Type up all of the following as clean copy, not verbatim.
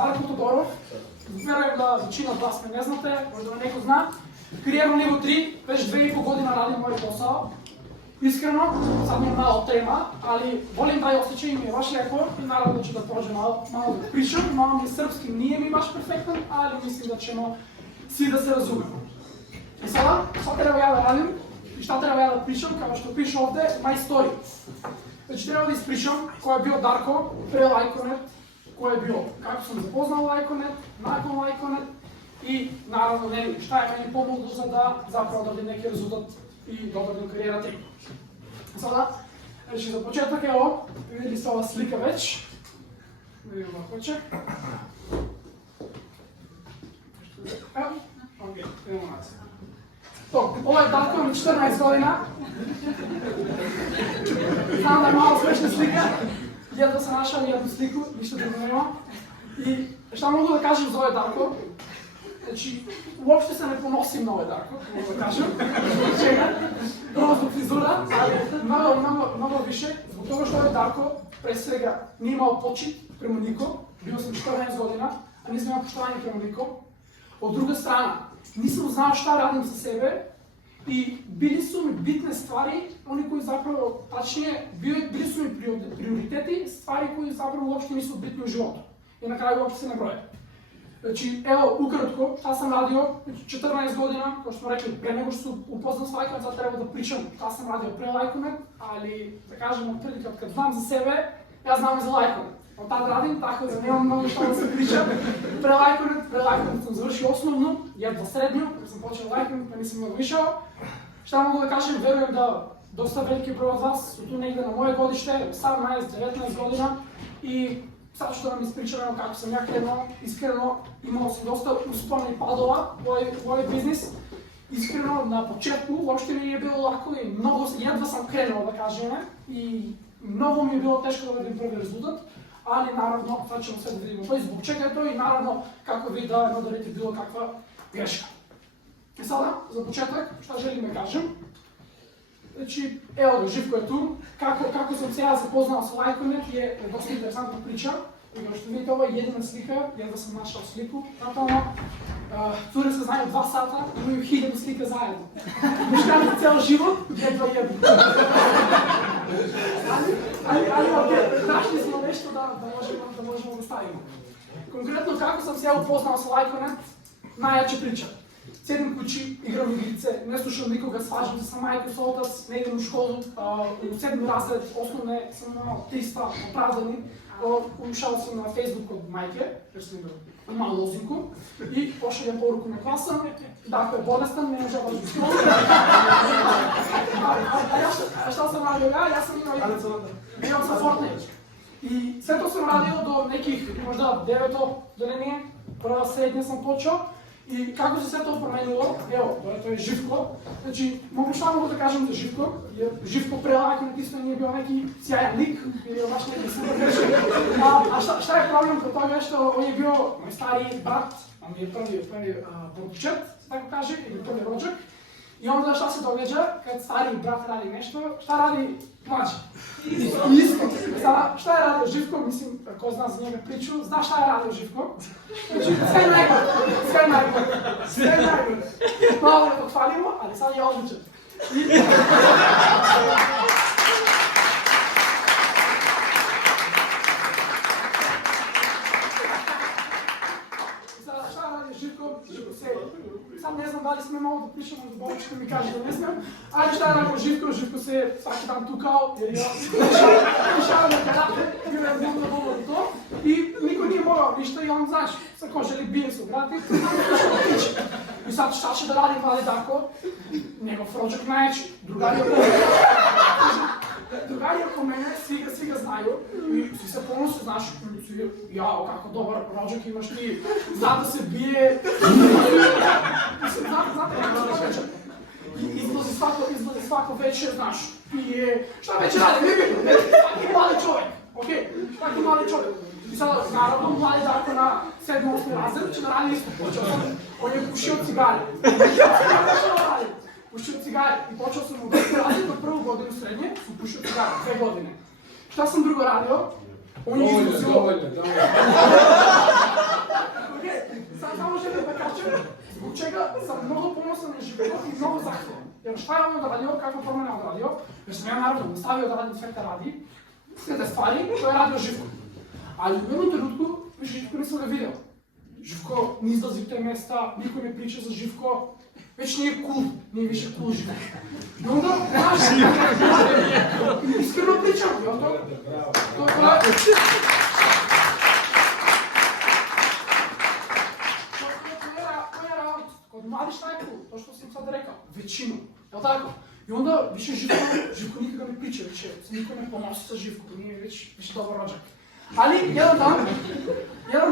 Дарко Тодоров. Веруjem da većina od vas me ne znate, možda me neko zna. Karijerno nivo 3, već 2,5 godina radim moj posao. Iskreno, sad mi je malo tema, ali volim taj osjećaj, mi je baš lijepo i naravno da ću da pođem malo da pričam. Malo mi srpski nije mi baš perfektan, ali mislim da ćemo svi da se razumemo. I sada, šta treba ja da radim i šta treba ja da pričam, kao što piše ovde, my story. Znači treba da ispričam ko je bio Darko pre Lajkonet, ko je bio, kako sam zapoznao Lajkonet, nakon Lajkonet i naravno šta je meni pomoglo za da zapravo dobijem neki rezultat i dobijem karijera tri. Sada, znači za početak evo, vidjeli ste ova slika već. Da vidimo ako hoće. Evo, ok, idemo nazad. Ovo je Darko, mi 14 godina. Znam da je malo smešna slika. Jedva sam našao jednu sliku, ništa drugo nema. I šta mogu da kažem za ovaj Darko? Znači, uopšte se ne ponosim na ovaj Darko, mogu da kažem. Čega? Prvo zbog frizura, ali mnogo više. Zbog toga što ovaj Darko, pre svega, nije imao počit prema nikom. Bio sam 14 godina, a nisam imao poštovanje prema nikom. Od druga strana, nisam znao šta radim za sebe i bili su mi bitne stvari, oni koji zapravo, tačnije, bili su mi prioriteti, stvari koji zapravo uopšte nisu bitne u životu. I na kraju uopšte se ne broje. Znači, evo, ukratko, šta sam radio, 14 godina, kao što smo rekli, pre nego što upoznam s Lajkonet, sad treba da pričam šta sam radio pre Lajkonet, ali da kažem, otprilike, kad znam za sebe, ja znam i za Lajkonet. Od tad radim, tako da nemam mnogo šta da se pričam. Pre Lajkonet sam završio osnovnu, jedva srednju, jer sam počeo Lajkonet, pa nisam mnogo išao. Šta mogu da kažem, verujem da dosta veliki broj od vas su tu negde na moje godište, 18-19 godina i sad ću da vam ispričam kako sam ja krenuo. Iskreno, imao sam dosta uspona i padova u ovaj biznis. Iskreno, na početku uopšte mi je bilo lako i jedva sam krenuo da kažem i mnogo mi je bilo teško da vidim prvi rezultat. Ali naravno, sad ćemo sve da vidimo to i zbog čega je to i naravno kako vi da ne udarite bilo kakva greška. I sada, za početak, šta želim da kažem. Znači, evo ga, Živko je tu. Kako sam se ja zapoznao sa Lajkonet je dosta interesantna priča. I kao što vidite, ovo je jedina slika, jedva sam našao sliku. Naravno, cure se znaju 2 sata, imaju 1000 slika zajedno. Muškarci cijel život, jedva jedno. Ali ovdje, našli smo nešto da možemo da stavimo. Konkretno, kako sam se ja upoznao sa Lajkonet, najjača priča. Sedim kući, igram igrice, ne slušam nikoga, svađam se sa majkom, sa otac, ne idem u školu, u 7. razred osnovne sam imao 300 opravdani. Ušao sam na Facebook od majke, jer sam imao lozinku i pošaljem poruku na klasa, Darko je bolestan, ne može da u školu. A šta sam radio ja? Ja sam imao sam Fortnite. I sve to sam radio do nekih, možda 9. do nije, prva srednja sam počeo. I kako se sve to promenilo, evo, to je Živko. Znači, šta mogu da kažem za Živko, jer Živko pre Lajkonet isto nije bio neki sjajan lik, ili baš neki super grešan. A šta je problem kod toga što on je bio moj stariji brat, on je prvi poručet, tako kaže, ili prvi rođak. I onda šta se događa, kad stariji brat radi nešto, šta radi mlađi? Isto. Sada, šta je radio Živko, mislim, ko zna za njega priču, zna šta je radio Živko. Znači, sve najgore. Malo ne pohvalimo, ali sad je odličan. Sada, šta radi Živko? Živko se... Sad ne znam da li sme malo da pričamo za Bobička mi kaže da ne smem, ali šta je radio Živko? Živko se svaki dan tukao, jer je išao na karate, bio je vrlo to i niko nije morao ništa i on, znaš, sad ko želi bije se ugrati, i sad šta će da radi mladi Darko? Njegov rođak najjači, drugari oko mene, svi ga znaju i svi se ponose, znaš, jao, kako dobar rođak imaš ti, zna da se bije, znate kako se događa. Izlazi svako večer, znaš, pije, šta već radi, svaki mladi čovjek, okej, svaki mladi čovjek. I sada, naravno, mladi Darko na 7. 8. razred će da radi isto, on je pušio cigare. Pušio cigare i počeo sam u 10. razred od 1. godinu srednje, sam pušio cigare, 2 godine. Šta sam drugo radio? On je izvozio... много захвален. Jer šta je on odradio, kakva promjena odradio, jer sam ja naravno nastavio da radim sve te radi, sve te stvari koje je radio Živko. Ali u jednom trenutku više Živko nisam ga vidio. Živko ne izlazi u te mesta, niko ne priča za Živko, već nije cool, nije više cool Živko. I onda, znaš, iskreno pričam, i onda, to je realnost. Kod mladi šta je cool, to što sam sad rekao, većinu, jel tako? I onda više Živko nikada ne priča, više niko ne ponosi sa Živko, nije više dobar rođak. Ali jedan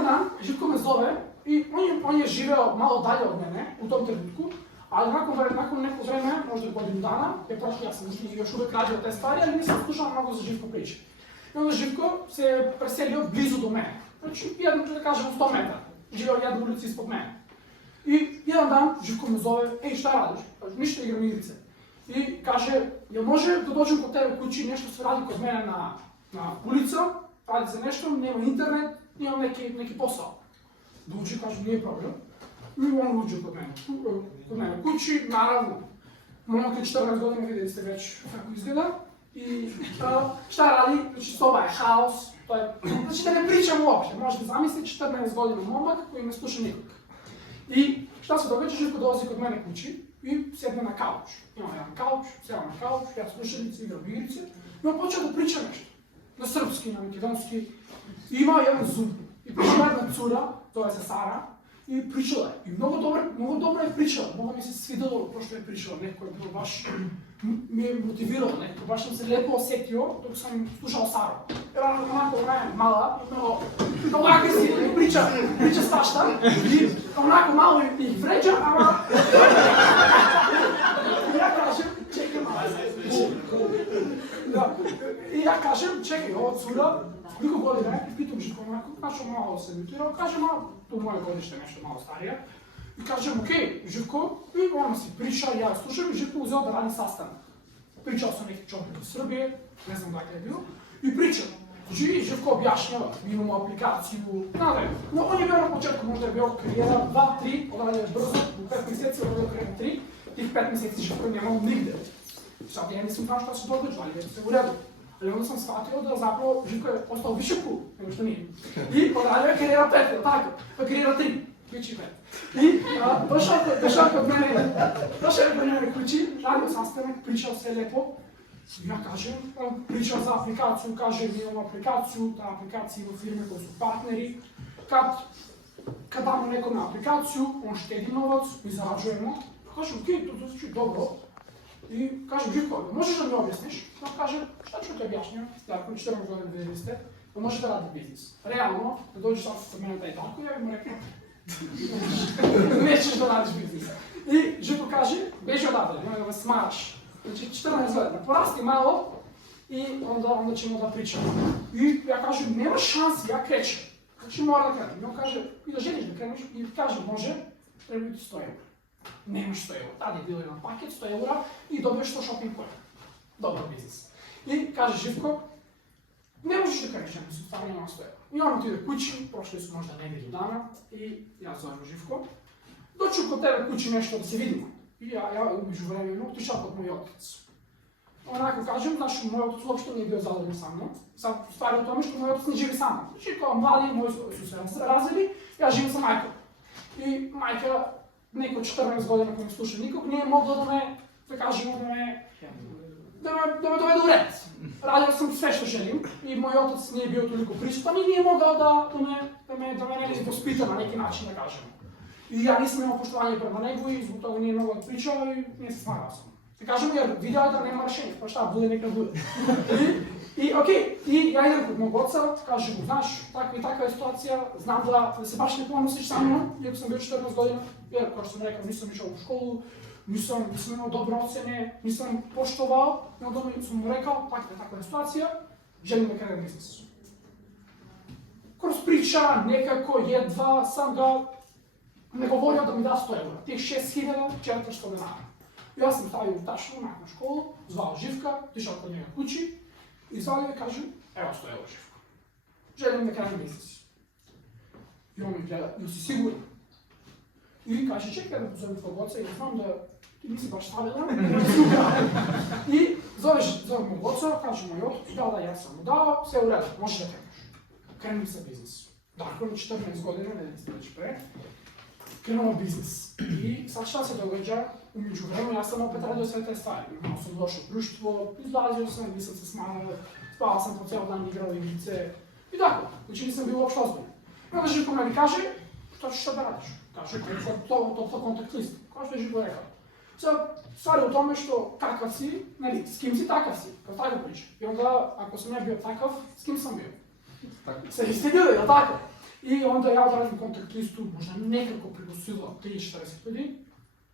dan Živko me zove i on je živeo malo dalje od mene u tom trenutku, ali nakon neko vreme, možda godinu dana, je prošlo, ja sam još uvijek radio te stvari, ali nisam slušao mnogo za Živko priče. I onda Živko se je preselio blizu do mene, znači da kažem 100 metara, živeo u jednoj ulici ispod mene. I jedan dan Živko me zove, ej šta radiš? Kaže, ništa igram igrice. I kaže, jel može da dođem kod tebe kući, nešto se radi kod mene na ulicu, radi se nešto, nema internet, imam neki posao. Dođe, kaže, nije problem. I on uđe kod mene kući, naravno. Momak je 14 godina, vidjeli ste već kako izgleda. I šta radi? Znači, soba je haos. Znači da ne pričam uopšte, možete zamisliti 14 godina momak koji ne sluša nikog. I šta se događa, Živko dolazi kod mene kući i sjedne na kauč. Imam jedan kauč, sjela na kauč, ja slušalice, igram igrice. I on počeo da priča nešto. Na srpski, na makedonski. I imao jedan zub. I pričala jedna cura, zove se Sara, i pričala je. I mnogo dobro je pričala. Mnogo mi se svidelo to što je pričala. Neko je bilo baš, mi je motiviralo neko. Baš sam se lijepo osjetio dok sam slušao Saru. Jer onako ona je mala, mnogo agresivna i priča svašta. I onako malo ih vređa, ama... I ja kažem, čekaj malo. I ja kažem, čekaj, ova cura, koliko godina je? I pitam Živko onako, znači malo se mutirao, kaže malo, tu moje godište je nešto malo starija. I kažem, okej, Živko, i ona si priča, ja slušam i Živko uzeo da radi sastanak. Pričao sam neki čovjek iz Srbije, ne znam dakle je bilo, i pričam. I Živko objašnjava, mi imamo aplikaciju, no on je bio na početku, možda je bio karijera 2, 3, odradio je brzo, u 5 mjeseci odradio karijera 3, tih 5 mjeseci Živko nemao nigde. Sad ja nisam znao šta se događa, ali već se u redu. Ali onda sam shvatio da zapravo Živko je ostao više cool nego što nije. I odradio je karijera 5, ili tako? Karijera 3, već i 5. I došao kod mene kući, radio sastanak, pričao sve lijepo. I ja kažem, on pričao za aplikaciju, kaže mi imamo aplikaciju, ta aplikacija ima firme koji su partneri. Kad damo nekom na aplikaciju, on štedi novac, mi zarađujemo. Kažem, okej, to znači dobro. I kažem, Živko, možeš da mi objasniš? On kaže, šta ću ti objašnjati? Dakle, 14 godina vidjeli ste, da možete raditi biznis. Realno, da dođe sad kod mene da je tako, ja bih mu rekao, nećeš da radiš biznis. I Živko kaže, beži odavde, nemoj da me smaraš. Znači, 14 godina, porasti malo i onda ćemo da pričamo. I ja kažem, nema šansi, ja krećem. Znači, mora da krenem. I on kaže, i da želiš da kreneš? I kaže, može, treba biti 100 eura. Nemaš 100 eura. Tada je bilo jedan paket, 100 eura i dobiješ 100 shopping point. Dobar biznis. I kaže Živko, ne možeš da kreneš, nema se stvarno nema 100 eura. I on ti ide kući, prošli su možda nedelju dana i ja zovem Živko. Doću kod tebe kući nešto da se vidimo. I ja umeđu vremenu otišao kod moj otac. Onako kažem, znaš, moj otac uopšte nije bio zadovoljan sa mnom. Sad, stvar je u tome što moj otac ne živi sa mnom. Znači, kao mladi moji su se razveli, ja živim sa majkom. I majka, neko 14 godina koji ne sluša nikog, nije mogla da me dovede u red. Radio sam sve što želim i moj otac nije bio toliko prisutan i nije mogao da me ne pospita na neki način, da kažemo. I ja nisam imao poštovanje prema njegu i zbog toga nije mnogo pričao i nije se smarao sam. Da kažem, jer vidio je da nema rješenja, pa šta, bude neka bude. I ja idem kod mog oca, kažem mu, znaš, takva je situacija, znam da se baš ne ponosiš sa mnom, iako sam bio 14 godina, jer kao što sam rekao, nisam išao u školu, nisam imao dobre ocjene, nisam poštovao, i onda sam mu rekao, takva je situacija, želim da krenem biznis. Kroz priča, nekako, jedva sam ga ne govorio da mi da 100 eura, tih 6.400 dinara. Ja sam stavio u tašnu, na školu, zvao Živka, išao kod njega kući i zvao ga i kažem, evo 100 eura Živko, želim da krenem biznis. I on mi gleda, jel si siguran? И каже, чекай да позовем твојот оца и да знам да ти не си баш ставила. И зове мојот оца, каже мојот, да, јас сам му дал, се уреда, може да тренеш. Кренем се бизнес. Дарко на 14 години, не веќе пре, кренува бизнес. И сад што се догаѓа, умеѓу време, јас сам опет радио све тие ствари. Имал сум дошло друштво, излазио сам, не сам се смарал, спавал сам по цел дан, играл игрице. И така, значи не сам бил уопшто озбилен. И onda Живко ме каже, што да радиш? Каже, тоа контакт лист. Кој што Живко рекал. Сега, ствари о томе што какав си, нели, с ким си такав си, како така прича. И onda, ако сум ја бил такав, с ким сам бил? Се исти люди, така? И onda ја одрадим контакт листу, можда некако пригласила 30-40 ljudi,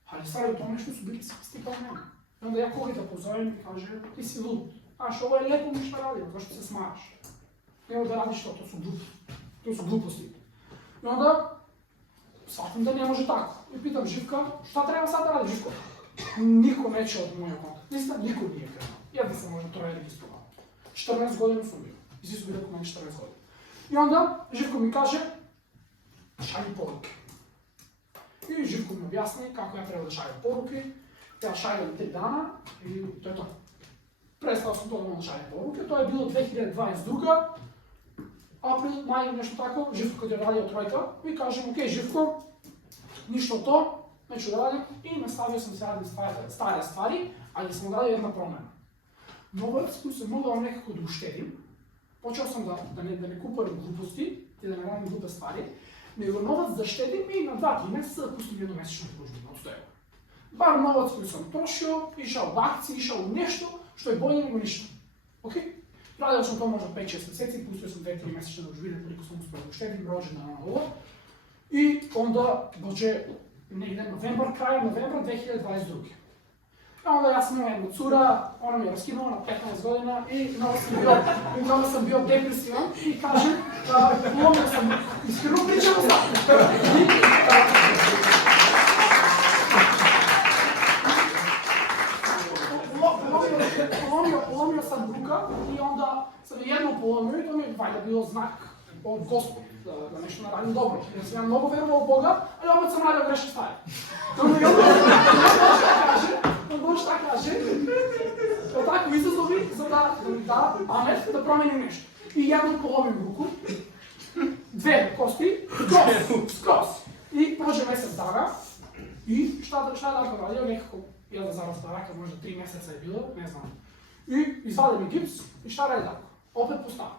ali ствари о томе што су били исти како мене. И onda ја кога да позовем и каже, ти си луд. Ова е лепо ми што радим, зашто се смааш. Нема да радиш тоа су глупи. Тоа су глупости. И onda сватам да не може така. И питам Живка, šta треба сад да ради Живко? Нико нече од мојот контакт листа, нико не е кренал. Јас се може троje региструвал. 14 години сум бил. И си су бил на 14 години. И onda Живко ми каже, шаљи поруки. И Живко ми објасни како ја треба да шаљам поруки. Ја шаљам 3 дана и тоа е тоа. Престал сум тоа да шаљам поруки. Тоа е било 2022. Април, мај, нешто тако, Живко кога ја радио тројка, и кажем, окей, Живко, ништо то, нечу да радим, и наставио сам се радим стари ствари, али сам радио една промена. Новац кој се могла некако да уштедим, почел сам да не купувам глупости и да не радим глупе ствари, него новац да штедим и на 2-3 месеца да пустим едномесечно дружбина од стоева. Бар новац кој сам трошио, ишал во акции, ишал нешто што е боље него ништо. Окей? Радио сум тоа може 5-6 месеци, пустио сум 2-3 месечни дружбина, колико сум успел да уштедим, роđendan на ова. И onda dođe negde novembar, крај новембар 2022. И onda јас сум имал една цура, она ми раскинува на 15 година и много сам био депресиван и кажем, ломio сам, искрено причам Поломio sam ruka i onda sam jedno polomio i to mi je valjda bilo znak od Господ да нещо нарадим добро. Jer sam ja mnogo verovao u Boga, ali opet sam radio grešne stvari. On šta kaže, o tako izazovi za da pamet da promenim nešto. I jedno polomim ruku, 2 kosti, skroz. I prođe mesec dana i šta da radio, nekako jedna zaraz baraka, možda 3 meseca je bilo, ne znam. I izvade mi gips i šta radi tako? Opet postava.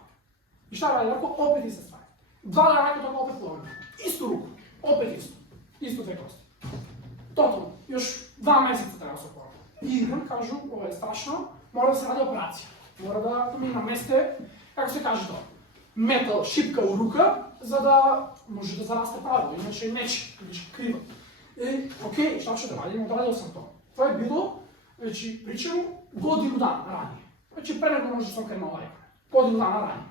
I šta radi tako? Opet ista stvar. 2 dana nakon toga opet polomim. Istu ruku, opet isto. Isto 2 kosti. Totalno, još 2 meseca treba se polomim. I idem, kažu, ovo je strašno, mora da se radi operacija. Mora da mi nameste, kako se kaže to, metal, šipka u ruka, za da može da zaraste pravilno, inače neće, krivo. I, okej, šta ću da radim, odradio sam to. To je bilo, znači, pričam, godinu dana ranije. Znači, pre nego možda sam krenuo ovaj, godinu dana ranije.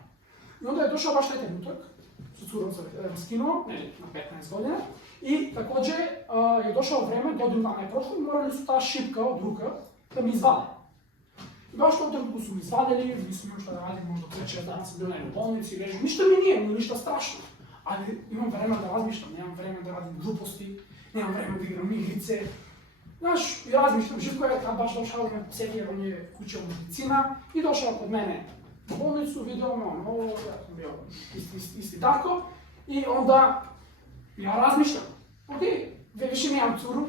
I onda je došao baš taj trenutak, sa curom se raskinuo, na 15 godina, i takođe je došao vreme, godinu dana je prošlo, i morali su ta šipka od ruka da mi izvade. I baš to trenutku su mi izvadili, nisam imao šta da radim, možda 3-4 dana sam bio na jednoj bolnici, ležim, ništa mi nije ništa strašno. Ali imam vremena da razmišljam, nemam vremena da radim gluposti, nemam vremena da igram igrice. Znaš, i razmišljam, Живко je baš došao da me posjeti jer on je kuća u medicina i došao kod mene u bolnicu, vidio me ono, ja sam bio isti tako i onda ja razmišljam, okej, više nemam curu,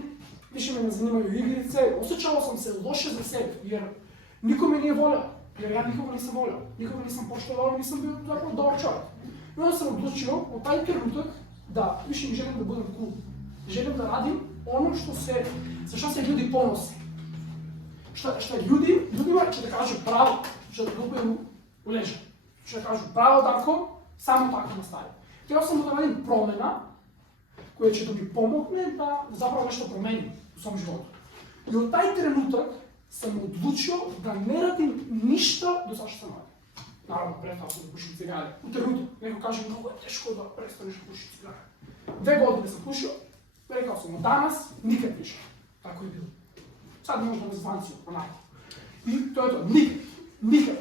više me ne zanimaju igrice, osjećao sam se loše za sebe jer niko me nije volio, jer ja nikoga nisam volio, nikoga nisam poštovao, nisam bio zapravo dobar čovjek. I onda sam odlučio u taj trenutak da više ne želim da budem cool. Želim da radim ono za što se ljudi ponose. Šta ljudima će da kažu pravo, će da lupaju u leđa. Će da kažu pravo tako, samo tako nastavi. Htio sam da radim promena koja će da mi pomogne da zapravo nešto promenim u svom životu. I u taj trenutak sam odlučio da ne radim ništa do sada što sam radio. Naravno, prestao sam da pušim cigare. U trenutak, neko kaže, mnogo je teško da prestaneš da pušim cigare. 2 godine sam pušio, rekao sam, od danas nikad više. Tako je bilo. Sad možda me zvanciju, onako. I to je to, nikad.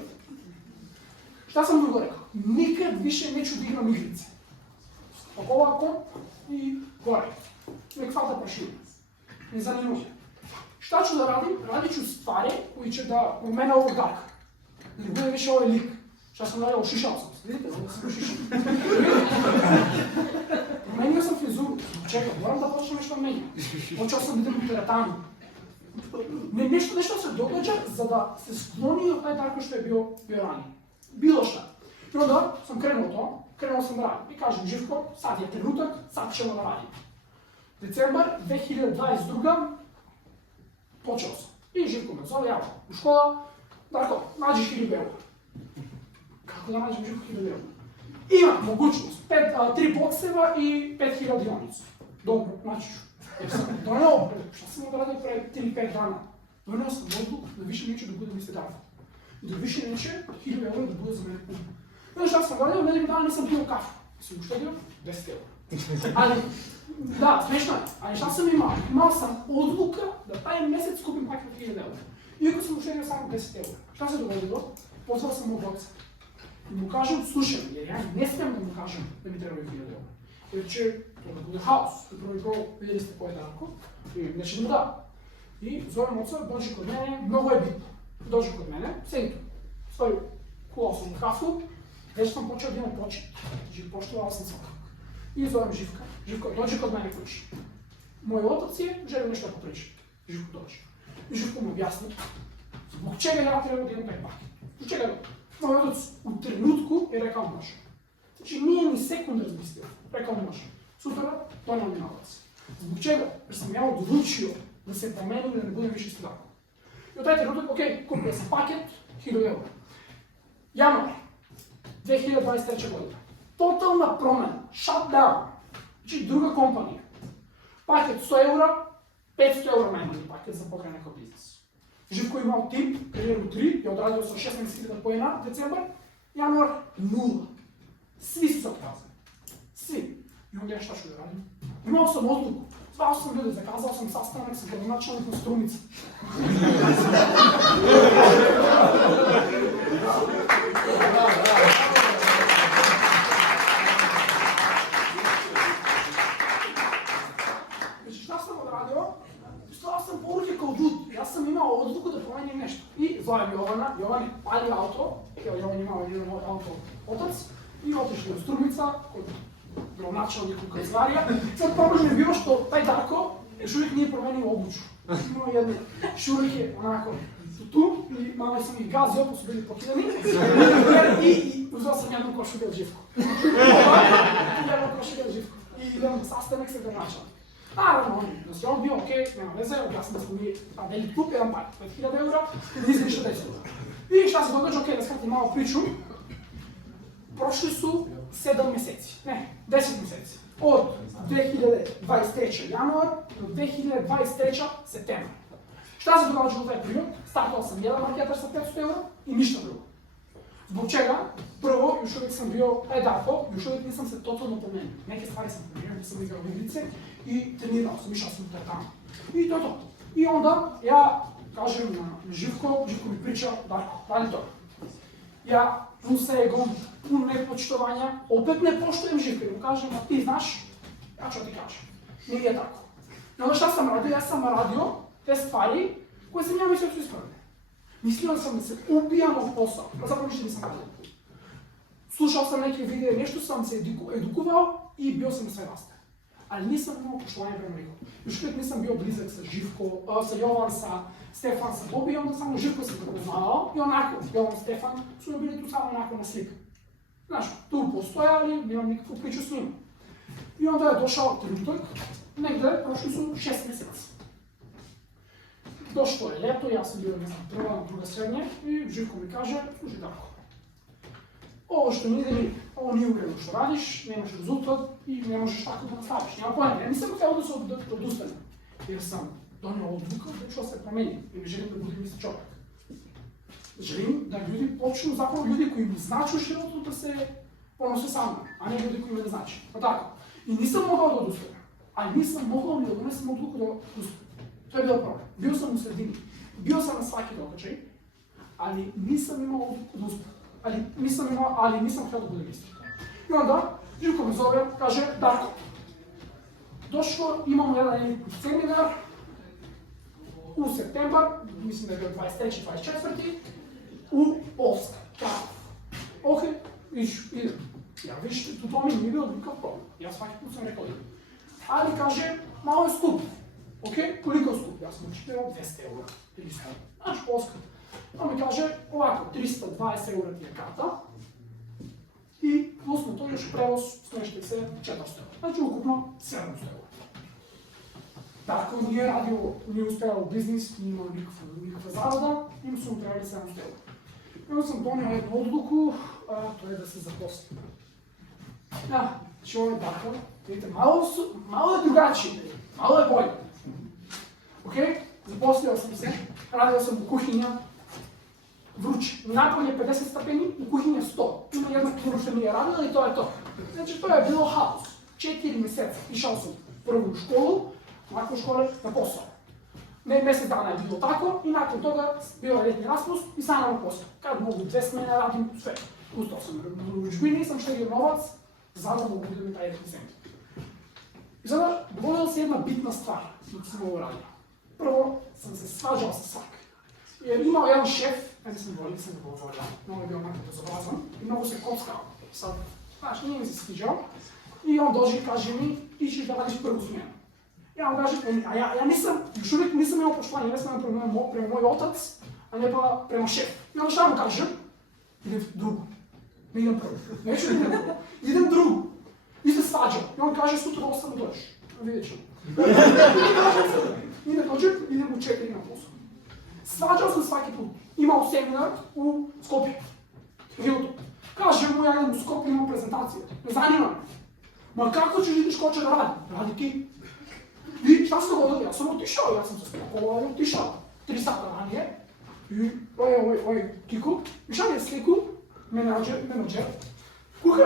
Šta sam drugo rekao? Nikad više neću da igram igrice. Ovako i gore. ме хвата прашина. Не занимава. Šta ću da radim? Radit ću stvari koji će da promene ovog darka. Da ne bude više ovaj lik. Šta sam radio? Ošišao sam se. Vidite, ovdje sam ošišao. Promenio sam frizuru. Čekaj, moram da počnem nešto menjati. Počeo sam da idem u teretanu. Nešto se događa za da se skloni od taj darko što je bio ranije. Bilo šta. I onda sam krenuo sam da radim. I kažem, Živko, sad je trenutak, sad ćemo da radimo. Decembar 2022. Počeo sam. I Živko me zove, u škola, Darko, nađi 1000 eura. Kako da nađem Živko 1000 eura? Imam mogućnost, 3 bokseva i 5000 dionica. Dobro, naći ću. Jer sam doneo, šta sam da radio pre 3-5 dana? Doneo sam odluku da više neće da budem isti Darko. I da više neće 1000 eura da bude za mene puno. Znaš šta sam radio, nedelju dana nisam pio kafu. Sam uštedio 10 eura. Ali, da, smešno je, ali šta sam imao? Imao sam odluka da taj mesec kupim paket od 1000 eura. Iako sam uštedio samo 10 eura. Šta se dogodilo? Pozvao sam mog oca. I mu kažem, slušaj, jer ja ne smijem da mu kažem da mi trebaju 1000 eura. Jer će to da bude haos. Prvo i prvo, vidjeli ste ko je Darko i neće da mu da. I zovem oca, dođe kod mene, mnogo je bitno. Dođe kod mene, sedi tu. Stoju, kulao sam u kafu, već sam počeo da imam počet. Znači, poštovao sam svakako. I zovem Živka. Živko, dođe kod mene kući. Moj otac je želio nešto da popriča. Živko dođe. I Živko mu objasni zbog čega ja treba da imam taj paket. Zbog čega da? Moj otac u trenutku je rekao može. Znači nije ni sekund razmislio. Rekao može. Super, donao mi novac. Zbog čega? Jer sam ja odlučio da se promenim da ne budem više isto tako. I u taj trenutak, ok, kupio sam paket, 1000 eura. Januar 2023. godina. Totalna promena, shutdown. Znači druga kompanija. Paket 100 eura, 500 eura najmanji paket za pokraj nekog biznesa. Živko je imao tim, karijeru 3, je odradio sa 16.000 poena, decembar, januar 0. Svi su se otkazali. Svi. I onda ja šta ću da radim? Imao sam odluku. Zvao sam ljude, zakazao sam sastanak sa gradonačelnikom Strumica. Znači šta sam odradio? Slao sam poruke kao lud. Ja sam imao odluku da promenim nešto. I zovem Jovana, Jovan je palio auto, Jovan je imao jedan auto otac, i otišli u Strumica, kod gradonačelnika u kancelarija. Sad problem je bilo što taj Darko još uvijek nije promenio obuću. Imao jedne šurike onako tu i malo sam ih gazio, pa su bili pokidani. I uzeo sam jednu košulju od Živko. Jednu košulju od Živko. I idem sastanak sa gradonačelnikom. Naravno, znači on bio okej, nema veze, objasnili smo mi velik kup, jedan par, 5000 eura, i izgliša 10 eura. I šta se događa, okej, da skratim malo priču, prošli su 7 meseci, ne, 10 meseci. Od 2023. januar do 2023. septembar. Šta se događa u taj period? Startao sam jedan marketar sa 500 eura i ništa drugo. Zbog čega? Prvo, još uvijek sam bio Darko, još uvijek nisam se totalno promenio. Neke stvari sam promenio, nisam igrao igrice i trenirao sam, išao sam u teretanu. I to je to. I onda ja kažem na Živko mi priča, Darko, radi to. Ja pun sa egom, pun nepoštovanja, opet ne poštujem Živka i mu kažem, a ti znaš, ja ću ti kažem. Nije tako. I onda šta sam radio? Ja sam radio te stvari koje sam ja mislio su ispravne. Mislio sam da se ubijam od posao, a zapravo ništa nisam radio. Slušao sam neke videe, nešto sam se edukovao i bio sam sve raste. Ali nisam imao poštovanje prema nikom. Još uvijek nisam bio blizak sa Živko, sa Jovan, sa Stefan, sa Bobi, onda samo Živko sam prepoznavao i onako, Jovan, Stefan su mi bili tu samo onako na sliku. Znaš, tu postoje, ali nemam nikakvu priču s njima. I onda je došao trenutak, negde prošli su 6 meseci. Došlo je ljeto, ja sam bio, ne znam, prva, druga srednje i Živko mi kaže, slušaj Darko, ovo što ne ide, ovo nije u redu što radiš, nemaš rezultat i ne možeš tako da nastaviš. Nema pojene, ja nisam htio da odustanem, jer sam donio odluku da ću se promenim i ne želim da budem isti čovjek. Želim da ljudi počnu, zapravo ljudi koji mi značu u životu da se ponose sa mnom, a ne ljudi koji me ne znači. Pa tako. I nisam mogao da odustanem, ali nisam mogao ni da donesem odluku da odustanem. To je bio problem. Bio sam u sredini, bio sam na svaki događaj, ali nisam imao odluku da uspem. Ali nisam htio da budem isti. I onda, Živko me zove, kaže, Darko, дошло, имам еден семинар у септембар, мислам да е 23-24, у Полска. Окей, идем. Ja, виж, това ми не било никакъв проблем. И аз всеки път съм рекал. Айде каже, мало е скуп. Окей, колко е скуп? Аз съм учител 200 евро. 300. Значи по-скъп. А ми каже, овако, 320 евро ти е карта. И плюс на този превоз следващите се 400. Значи окупно 700 евро. Така, ние радио не успявал бизнес, не имал никаква зарода, им са трябвали 700 евро. Имал съм донел едно отлуко, той е да се запосне. Що е така? Видите, мало е другачи, мало е бой. Окей? Запослил съм се, радил съм в кухня, вруче. Напълни 50 степени, в кухня 100. Има една вруча ми е радила и то е то. Значи това е било хаос. 4 месеца. Išao съм първо в школу, nakon škole na posao. Mesec dana je bilo tako i nakon toga bio je ljetni raspust i sam na posao. Kad mogu 2 smjene radim, sve. Ustao sam u učbini, sam štedio novac, za da mogu da mi taj ljetni centar. I sada dogodila se jedna bitna stvar dok sam ovo radio. Prvo sam se svađao sa svak. Jer imao jedan šef, ja nisam volio, nisam ga volio, mnogo je bio onako bezobrazan i mnogo se kockao. Sad, znaš, nije mi se sviđao. I on dođe i kaže mi, ti ćeš da radiš prvu smjenu. Ja mu kažem, a ja nisam, još uvijek nisam imao poštovanje, ne sam prema moj otac, a ne pa prema šef. I onda šta mu kažem? Idem drugu. Ne idem prvo. Neću idem prvo. Idem drugu. I se svađam. I on kaže, sutra ostanu dođeš. Vidjet ćemo. I ne dođem, idem u 4 na posao. Svađao sam svaki put. Imao seminar u Skopje. Hilton. Kaže mu, ja idem u Skopje, imam prezentacije. Ne zanima me. Ma kako ćeš ideš ko će da radi? Radi ti. I šta se dogodilo? Ja sam otišao, ja sam se spakovao i otišao. 3 sata ranije. I Kiko, i šta mi je sliku? Menadžer. Kuha,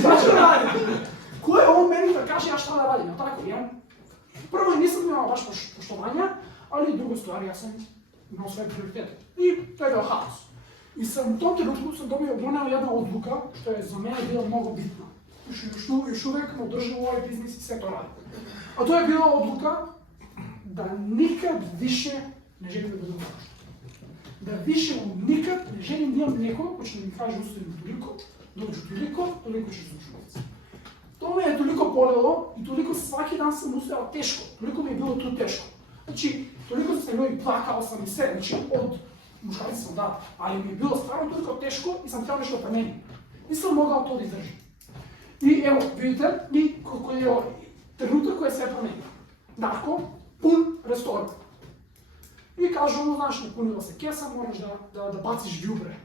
šta će da radi? Ko je on meni da kaže ja šta da radim? Ja tako imam. Prvo nisam imao baš poštovanja, ali druga stvar, ja sam imao svoje prioritete. I to je bio haos. I u tom trenutku sam doneo jedna odluka, što je za mene bila mnogo bitna. Još uvijek me držim u ovaj biznis i sve to radim. A to je bila odluka da nikad više ne želim da budem završen. Da više nikad ne želim da imam neko ko će mi kaže ustavim toliko, dođu toliko ćeš završiti. To me je toliko bolelo i toliko svaki dan sam ustajao teško, toliko mi je bilo tu teško. Znači, toliko sam i plakao sam i sve, znači od muškarica sam da, ali mi je bilo stvarno toliko teško i sam trebao nešto promeniti. Nisam mogao to da izdržim. I evo, vidite, koji je trenutak koji je sve promenio. Darko, pun restoran. I kažu mu, znaš, napunila se kesa, moraš da baciš đubre.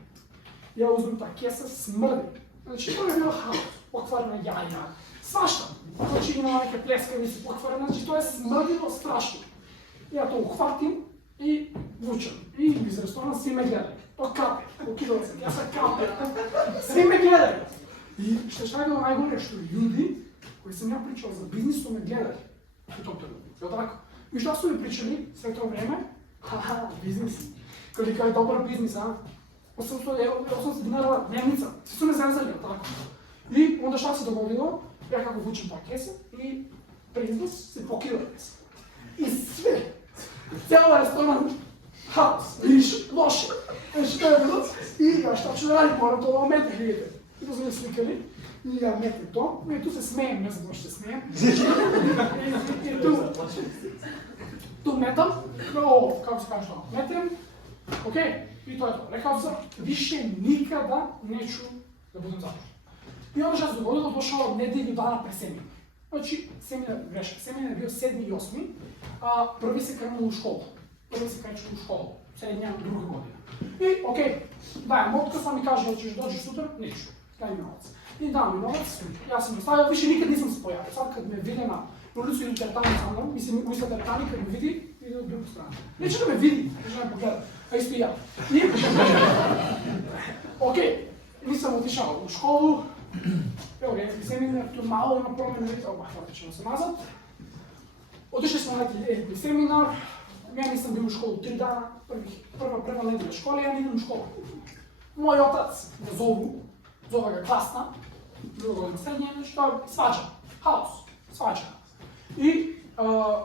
Ja uzmem ta kesa, smrdi. Znači, to je bilo haos, pokvarena jaja, svašta. Znači, imala neke pljeskavice pokvarene, znači to je smrdilo strašno. Ja to uhvatim i vučem. I iz restorana svi me gledaju. To kape, ukidala sam, ja sam kape. Svi me gledaju. I šta je bilo najgore, što ljudi koji sam ja pričao za biznis su me gledali u tom trenutku, jel' tako? I šta su mi pričali sve to vreme? Haha, biznis. Koliko je dobar biznis, a? 800 dinara dnevnica, svi su me zezali, jel' tako? I onda šta se dogodilo? Ja kako vučem ta kesa i biznis se pokida kesa. I sve, cijelo restoran, haos, viš, loše. Znači, to je bilo. I ja šta ću da radim, moram to da ometim, vidite. I to su me slikali, i ja metim to, i tu se smijem, ne znam zašto se smijem. I tu metam, ovo, kako se kaže to, metem, okej, i to je to. Rekao sam, više nikada neću da budem završen. I onda što se dogodilo, došao nedelju dana pre seminar. Znači, seminar je bio 7. i 8. a prvi se krenuo u školu. Prvi se kreće u školu, srednja, druga godina. I okej, dajem otkaz, mi kaže, hoćeš dođeš sutra? Neću. Daj mi novac. I dam mi novac, ja sam nastavio, više nikad nisam se pojavio. Sad kad me vide na ulicu idu teretani sa mnom, mislim, ulica teretani kad me vidi, ide od drugu stranu. Neće da me vidi, neće da me pogleda, a isto i ja. Okej, nisam otišao u školu, evo rekli seminar, tu malo ima promjena, hvala ćemo se nazad. Otišli smo na neki seminar, ja nisam bio u školu 3 dana, prva nedelja škole, ja ne idem u školu. Moj otac ga zove ga klasna, druga godina srednje, što je svađa, haos, svađa. И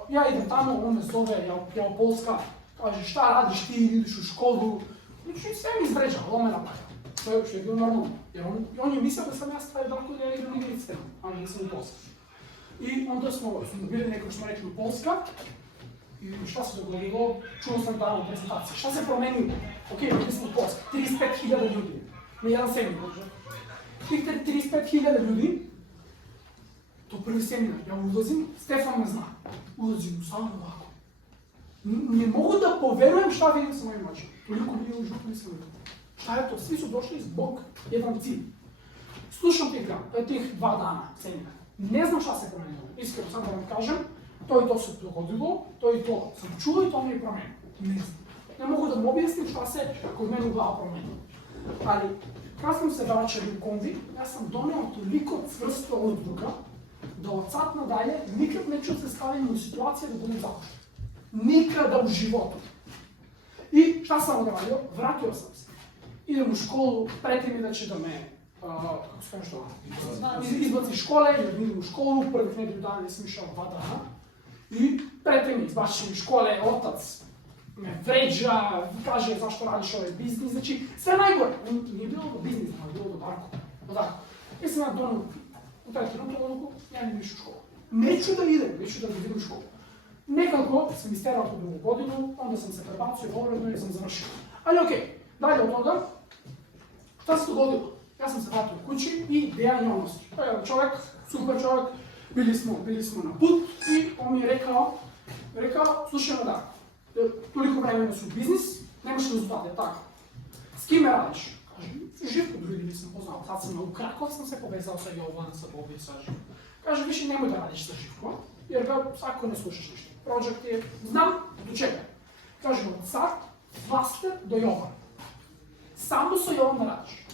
ја идем таму, он ме зове, ја Полска, каже šta radiš ti, ideš u školu, znači sve mi izvređa, on me napada. Što je bilo normalno, jer on je mislio da sam ja stvari tako da ja igram igrice, ali nisam u Polska. I onda smo bili neko što smo rekli u Polska, i šta se dogodilo, čuo sam tamo prezentacije, šta se promenilo? Ok, bili smo u Polska, 35.000 ljudi, na jedan seminar, tih 35.000 ljudi, to prvi seminar, ja ulazim, Stefan me zna, ulazim u salu ovako. Ne mogu da poverujem šta vidim sa mojim očima, toliko mi je užutno nisam vidio. Šta je to? Svi su došli zbog jedan cilj. Slušam tih 2 dana seminar, ne znam šta se promenilo, iskreno sad da vam kažem, to i to se dogodilo, to i to sam čuo i to mi je promenilo, ne znam. Ne mogu da mu objasnim šta se kod mene u glavu promenilo. Ali, kad smo se vraćali u kombi, ja sam doneo toliko cvrsto odluka da od sad nadalje nikad neću se staviti u situaciju da budem zapošten. Nikada u životu. I šta sam odradio? Vratio sam se. Idem u školu, preti mi da će da me, kako se kaže što, izbaci iz škole, jer idem u školu, prvih nedelju dana nisam išao 2 dana. I preti mi, izbaci mi iz škole, otac me vređa, kaže zašto radiš ovaj biznis, znači sve najgore. Nije bilo do biznisa, ali bilo do Darko. I sam ja donio u taj trenutku odluku, ja ne idem više u školu. Neću da idem u školu. Nekako sam isterao tu 2 godinu, onda sam se prebacio povredno i sam završio. Ali okej, dalje od toga, šta se dogodilo? Ja sam se vratio kući i Dejan Jonosti. To je čovjek, super čovjek, bili smo na put i on mi je rekao, slušaj me Darko, toliko vremena su biznis, nemaš rezultate, tako. S kime radiš? Kažem, Živko drugi nisam poznao, sad sam u Krakov, sam se povezao sa Jovanom, sa Bobi, sa Živkom. Kaže, više nemoj da radiš sa Živkom, jer ga svako ne slušaš ništa. Projekt je, znam do čega. Kaže, od sad, Vaster do Jovan. Samo sa Jovan da radiš.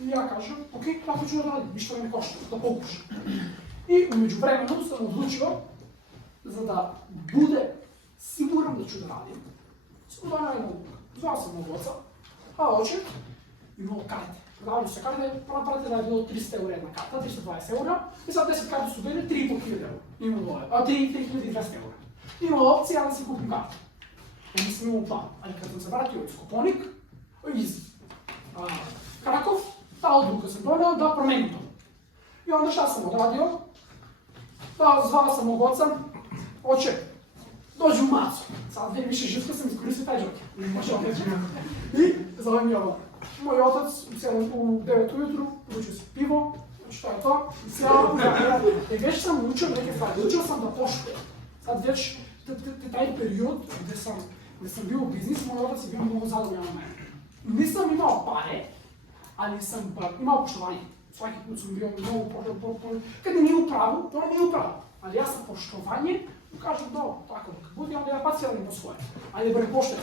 I ja kažem, ok, tako ću da radim, ništa me ne košta, da pokušam. I umeđu vremenu sam odlučio, za da bude siguran da ću da radim, sam donao jednu odluku. Zvao sam mog oca, a oče, imao karte. Prodavali su se karte, prva prate da je bilo 300 € jedna karta, 320 € i sad 10 karte su bile 3.500 €. Imao dole, 3.200 €. Imao opcija da si kupim kartu. Ja nisam imao plan, ali kad sam se vratio iz Koponik, iz Krakov, ta odluka sam donao da promenim to. I onda šta sam odradio? Zvao sam mog oca, oče, dođi u Macu. Sad više Živko sam iskoristio taj džok. I zovem Jovan. Moj otac u 9 ujutru, učio sam pivo, što je to, i sjao, i već sam učio neke stvari, učio sam da poštujem. Sad već taj period gde sam bio u biznisu, moj otac je bio mnogo zadovoljan na mene. Nisam imao pare, ali sam imao poštovanje. Svaki put sam bio mnogo poštovanje. Kad nije u pravu, to nije u pravu. Ali ja sam poštovanje, kažem dobro, tako, kad budi, onda ja pacijalim po svoje. Ali bre pošteno.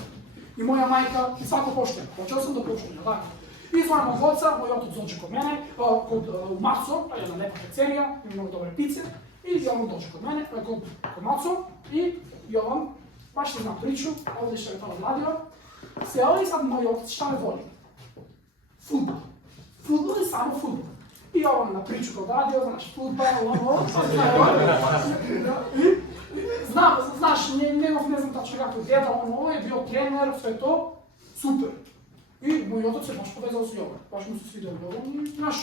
I moja majka, i svako pošteno. Počeo sam da poštujem, tako. I zovem mog oca, moj otac dođe kod mene, u Maco, jedna lepa pizzerija, ima mnogo dobre pice. I Jovan dođe kod mene, kod Maco, i Jovan, baš ne znam priču, ovdje što je to odradio, se ali sad moj otac šta me voli? Futbol. Futbol je samo futbol. I Jovan na priču to odradio, znaš, futbol, znaš, njegov ne znam tačno kako djeda, ovo je bio trener, sve to, super. I moj otac se baš povezao s Jovan, baš mu se svidio Jovan i, znaš,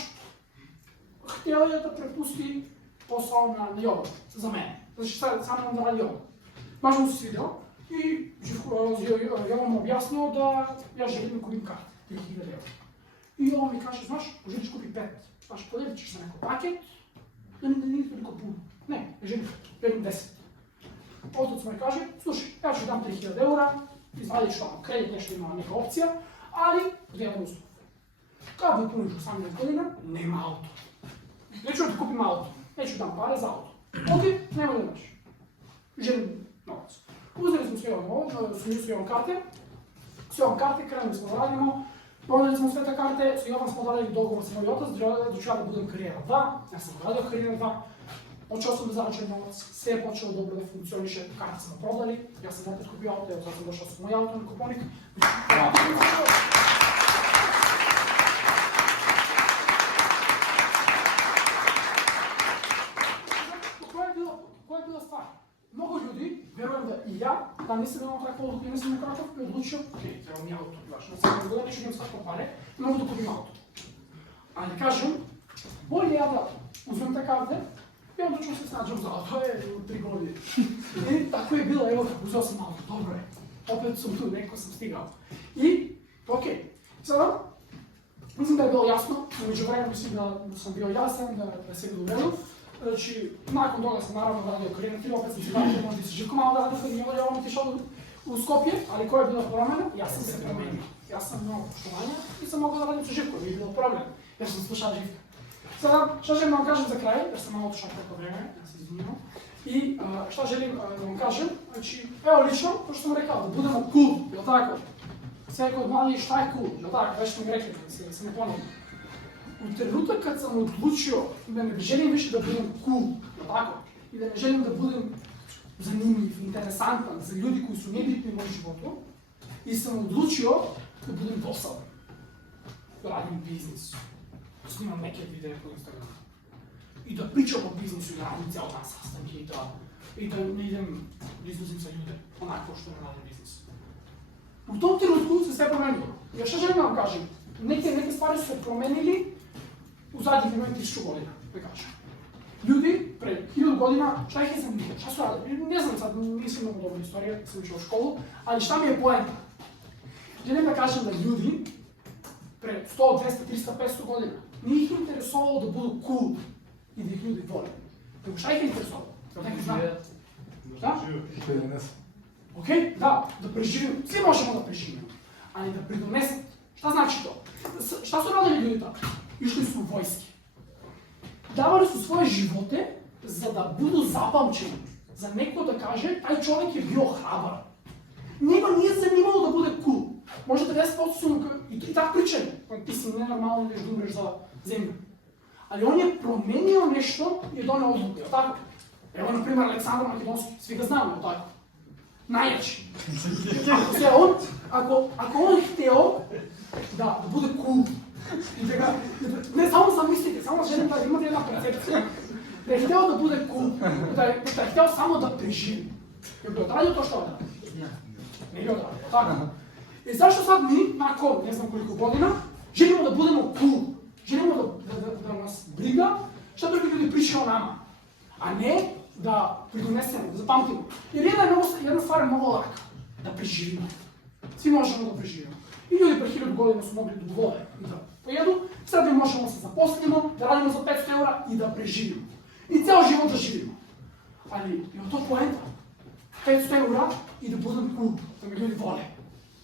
htio je da prepusti posao na Jovan, za mene. Znači, samo on da radi Jovan. Baš mu se svidio i Jovan mu objasnio da ja želim da kupim karte, 3.000 €. I Jovan mi kaže, znaš, želiš kupi 5, znaš, podijelit ćeš se neko paket, da nije toliko puno. Ne, želim 10. Otac mi kaže, slušaj, ja ću dam 3.000 €, izvadit ću tamo kredit, nešto ima neka opcija, ali jedan uslov. Kad mi puniš 18 godina, nema auto. Neću da ti kupim auto, neću dam pare za auto. Ok, nemoj da imaš. Želim novac. Uzeli smo sve Jovan karte, krenuli smo da radimo, prodali smo sve te karte, s Jovan smo odradili dogovor sa moj otac, da ću ja da budem karijera 2, ja sam odradio karijera 2, počeo sam da zaračujem novac, sve je počelo dobro da funkcioniše, karte smo prodali, ja sam opet kupio auto, evo sad sam došao sa moj auto na Koponik. Koja je bila put? која е била ствар? Многу луѓе, верувам да и ја, да не се имам таква одлука и не сум Краков, и одлучил, окей, треба ми ауто, баш, на сега година ќе имам свако паре, многу да купим ауто. Али кажем, боли ја да узмем така авде, и одлучил се снаđам за ауто, 3 години. И тако е било, ево, узел сам ауто, добро е. Опет сум ту, неко сам стигал. И, окей, сега, мислам да е било јасно, но меѓу време мислим да сум био јасен, да се го доведам. Значи, након тога сам наравно радио кариерата, опет сам се вратил, може да се живко malo да радио, kada јавам отишол у Скопје, али која е била промена? Јас сам се променил. Јас сам многу поштовања и сам могол да радим со Живко, не е било проблем. Јас сум слушал Живко. Сега, што желим да вам кажем за крај, јас сам мало отишол преко време, да се извинувам. И што желим да вам кажем, значи, ево лично, тоа што сум рекал, да будеме кул, јел така? Секој од млади шта е кул, јел така? Веќе сме рекли, се не понавам. У тренуток кад сам одлучио да не желим више да будем кул, така? И да не желим да будем занимлив, интересантен за луѓе кои се небитни во животот, и сам одлучио да будем досаден. Да радим бизнис, да снимам неки видеа по Инстаграм. И да причам о бизнису, да радим цел дан sastanки и да не идем да излазим за луѓе, онакво што не радим бизнис. У том тренутку се променило. И што желим да вам кажем, неки ствари се променили у задните 1000 година, да кажем. Луѓе пред 1000 година, šta ih je zanimljivo, šta su radili? Ne znam sad, nisam mnogo dobra istorija, sam išao u školu, ali šta mi je poenta? Želim da kažem da ljudi pred 100, 200, 300, 500 godina nije ih interesovalo da budu cool i da ih ljudi vole. Nego šta ih je interesovalo? Da neki zna? Šta? Okej, da preživimo. Svi možemo da preživimo, ali da pridonesemo. Šta znači to? Šta su radili ljudi tako? Išli su u vojske. Давали su svoje živote za da budu zapamćeni, za neko da kaže taj čovjek je bio hrabar. Njega nije zanimalo da bude cool. Možda 90% su i tako pričaju, ti si nenormalno ideš da umreš za zemlju. Ali on je promenio nešto i je doneo odluku, je tako? Evo, na primjer, Aleksandar Makedonski, svi ga znamo, je tako? Najjači. Ako on hteo da bude cool, ne, samo zamislite, samo želim da imate jedna percepcija. Da je hteo da bude cool, da je hteo samo da preživi. Je bi odradio to što odradio? Ne bi odradio, tako? I zašto sad mi, nakon ne znam koliko godina, želimo da budemo cool? Želimo da nas briga šta drugi ljudi pričaju o nama, a ne da pridonesemo, da zapamtimo. Jer jedna stvar je mnogo laka, da preživimo. Svi možemo da preživimo. I ljudi pre 1000 godina su mogli da vole i da pojedu, sad mi možemo da se zaposlimo, da radimo za 500 eura i da preživimo. I ceo život da živimo. Ali je to poenta. 500 eura i da budem cool, da me ljudi vole,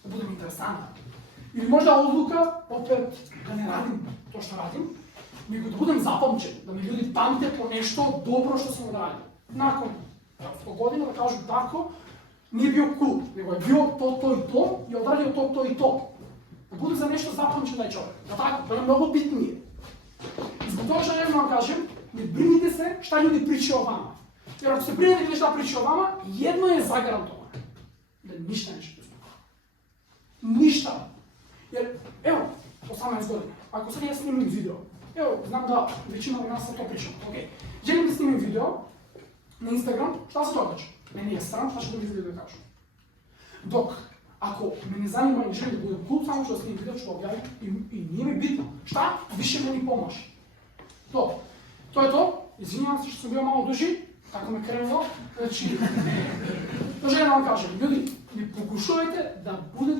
da budem interesantan. Ili možda odluka, opet, da ne radim to što radim, nego da budem zapamćen, da me ljudi pamte po nešto dobro što sam odradio. Nakon 100 godina da kažu tako, nije bio cool, nego je bio to i to i odradio to i to. Da bude za nešto zapamćen taj čovjek. Da tako, to je mnogo bitnije. I zbog toga što želim da vam kažem, ne brinite se šta ljudi pričaju o vama. Jer ako se brinete šta pričaju o vama, jedno je zagarantovano. Da ništa neće biti. Ništa. Jer, evo, 18 godina, ako sad ja snimim video, evo, znam da većina od nas sad to pričamo, okej. Želim da snimim video na Instagram, šta se događa? Meni je sram, šta će drugi ljudi da kažu. Dok, ako me ne zanima i želim da budem cool, samo ću da snimim video, ću ga objaviti i nije mi bitno. Šta? Više meni pomaže. To je to. Izvinjavam se što sam bio malo duži, tako me krenulo. Znači, to želim da vam kažem. Ljudi, ne pokušajte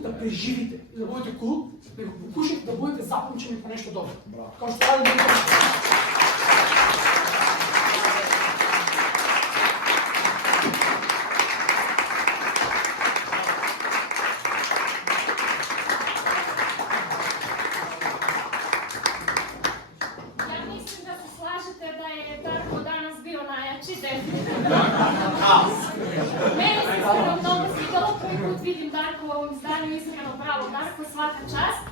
da preživite i da budete cool, nego pokušajte da budete zapamćeni po nešto dobro. Kao što radim ljudi. Meni se iskreno mnogo svidalo, prvi put vidim Darka u ovom izdanju, iskreno bravo Darko, svaka čast.